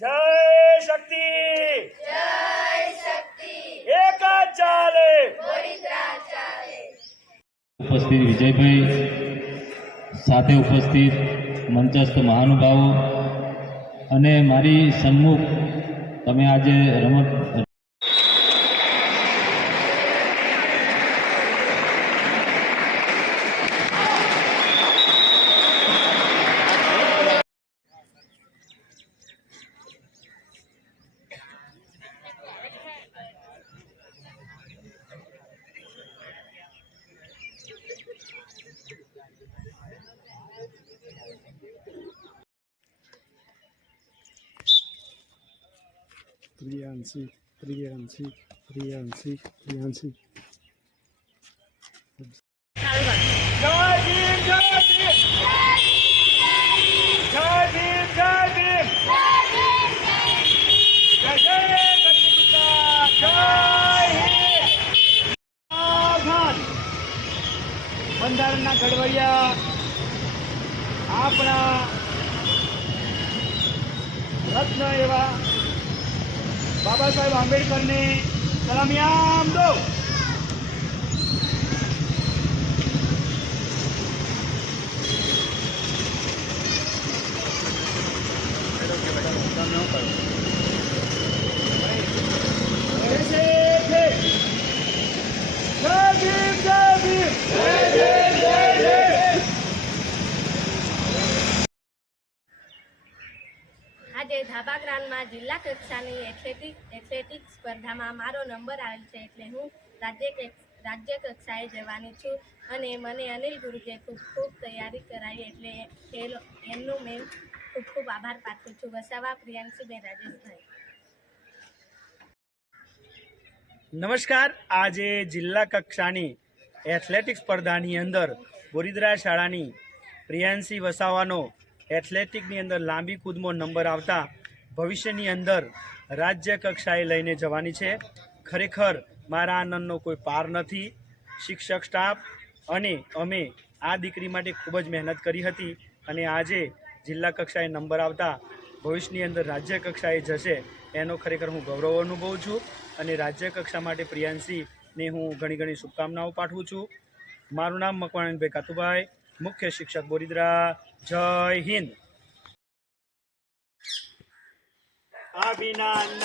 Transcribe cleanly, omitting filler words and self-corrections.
जय शक्ति एक चाले उपस्थित विजय भाई साथे उपस्थित मंचस्थ महानुभावों अने मारी सन्मुख तमे आज रमत प्रियांशी जय भीम जय भीम जय भीम जय भीम जय जय गणपतिका जय हिंद। आघात બંધારણના ઘડવૈયા આપણા રત્ન એવા બાબા સાહેબ આંબેડકરને સલામી આમ દો। આજે ધાબાગ્રામમાં જિલ્લા કક્ષાની એથ્લેટિક્સ સ્પર્ધામાં મારો નંબર આવેલ છે એટલે હું રાજ્ય કક્ષાએ જવાની છું અને મને અનિલ ગુરુજીએ ખૂબ તૈયારી કરાવી એટલે એમનું મેં ખૂબ આભાર પાઠવું છું। વસાવા પ્રિયાંશીબેન રાજેશભાઈ। નમસ્કાર। આજે જિલ્લા કક્ષાની એથ્લેટિક્સ સ્પર્ધાની અંદર બોરીદરા શાળાની પ્રિયાંશી વસાવાનો એથ્લેટિકની અંદર લાંબી કૂદમાં નંબર આવતા ભવિષ્યની અંદર રાજ્ય કક્ષાએ લઈને જવાની છે। ખરેખર મારા આનંદનો કોઈ પાર નથી। શિક્ષક સ્ટાફ અને અમે આ દીકરી માટે ખૂબ જ મહેનત કરી હતી અને આજે જિલ્લા કક્ષાએ નંબર આવતા ભવિષ્યની અંદર રાજ્ય કક્ષાએ જશે એનો ખરેખર હું ગૌરવ અનુભવું છું અને રાજ્ય કક્ષા માટે પ્રિયાંશીને હું ઘણી શુભકામનાઓ પાઠવું છું। મારું નામ મકવાણાભાઈ કાતુભાઈ, મુખ્ય શિક્ષક બોરીદરા। જય હિન્દ। અભિનંદન।